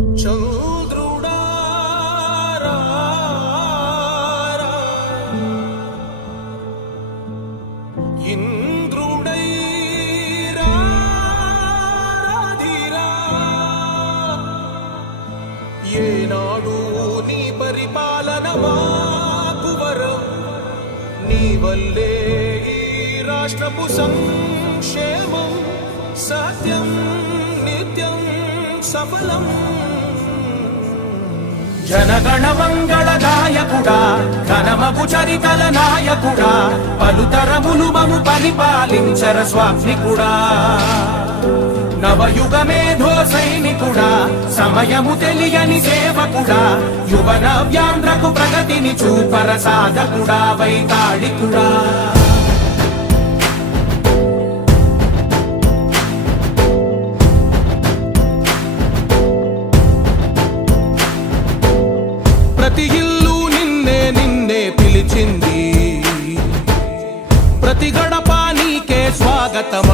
చంద్రుడా ఇంద్రుడై రాధిరా ఏనాడు నీ పరిపాలన మాకు వరం నీ వల్లే ఈ రాష్ట్రపు సంక్షేమం సత్యం నిత్యం సఫలం జనగణ మంగళదాయకుడా ఘనమగు చరితల నాయకుడా పలుతరములు మము పరిపాలించర స్వామికుడా నవయుగ మేధో సైనికుడా సమయము తెలియని సేవకుడా యువన వ్యాంధ్రకు ప్రగతిని చూపర సాధకుడా వైతాళికుడా ప్రతి ఇల్లు నిన్నే నిన్నే పిలిచింది ప్రతి గడప నీకే స్వాగతం